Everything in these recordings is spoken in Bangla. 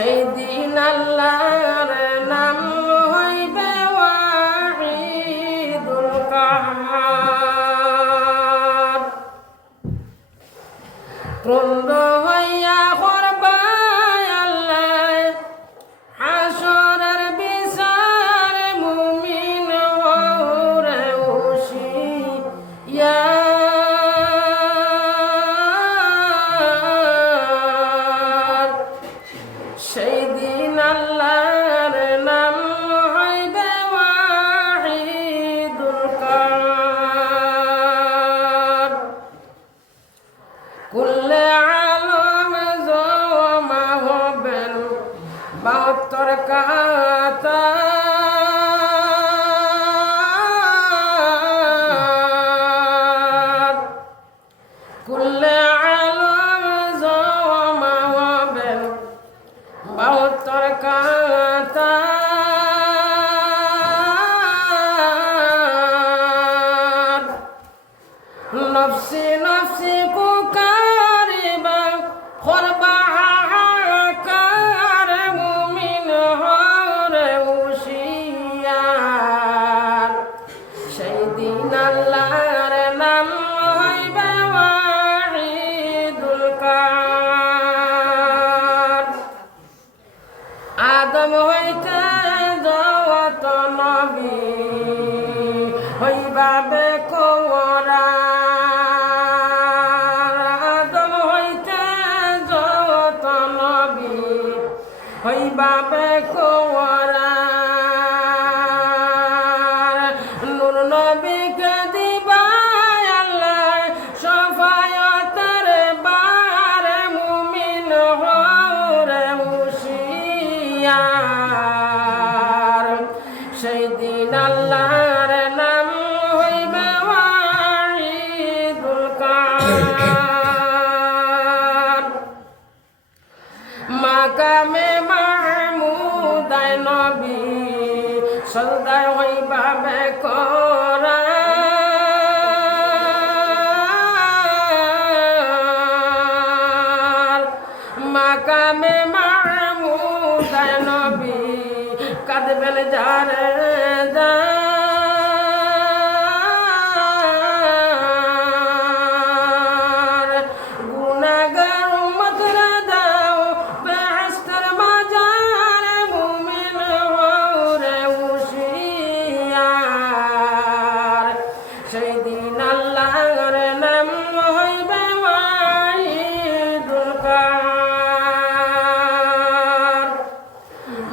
সেই দিন আল্লাহর নাম হইবে ওয়াহিদুল কাহার। ক্রন্দ হইয়া করবায় আল্লাহ হাসরের বিচার, মুমিন ওরে হুশিয়া। সেই দিন আল্লাহর নাম হইবে ওয়াহিদুল কাহার। কুল্লে আলম জমা হবেন ৭২ কাতার। কুল্লে আলম জমা হবেন ৭২ কাতার। নফসি নফসি পুকারিবা করবা হাহাকার, মুমিন হরে হুশিয়ার। সেই দিন আল্লাহর নাম হইবে ওয়াহিদুল কাহার। আদম হইতে যত নবী হইবা বেকরার। আদম হইতে যত নবী হইবা বেকরার। নূর নবীকে দিবা আল্লাহ শফায়াতের বার, মুমিন হরে হুশিয়ার। সেই দিন আল্লাহর নাম হইবে ওয়াহিদুল কাহার। মাকামে মাহমুদায় নবী সদায় হইবা বেকরার। মাকামে মাহমুদায় নবী কাঁদবেন যারে যার। গুনাহগার উম্মতরা দাও বেহেশতের মাজার, মুমিন হরে হুশিয়ার। সেই দিন আল্লাহর নাম হইবে ওয়াহিদুল কাহার।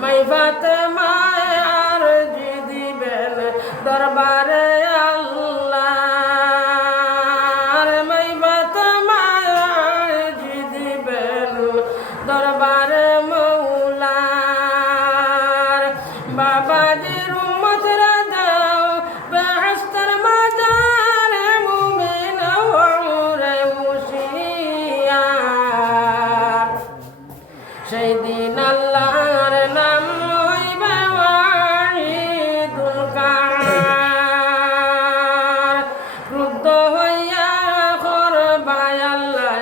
মাই ফাতেমায় আরজি দিবেন দরবারে আল্লাহর। মাই ফাতেমায় আরজি দিবেন দরবারে মৌলার। বাবাজির উম্মতরা দাও বেহেশতের মাজার, মুমিন হরে হুশিয়ার। সেই দিন আল্লাহর নাম হইবে ওয়াহিদুল কাহার। ক্রুদ্ধ হইয়া করবায় আল্লাহ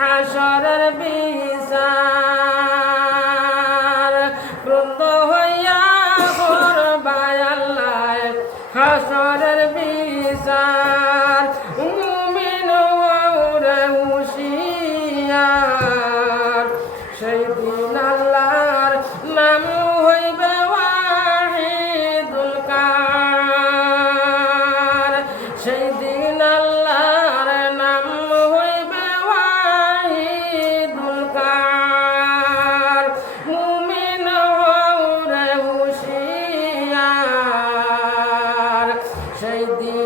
হাসরের বিচার। ক্রুদ্ধ হইয়া করবায় আল্লাহ হাসরের বিচার, মুমিন হরে হুশিয়ার। সেই দিন আল্লাহর নাম হইবে ওয়াহিদুল কাহার। সেই দিন আল্লাহর নাম হইবে ওয়াহিদুল কাহার, মুমিন হরে হুশিয়ার। সেই দিন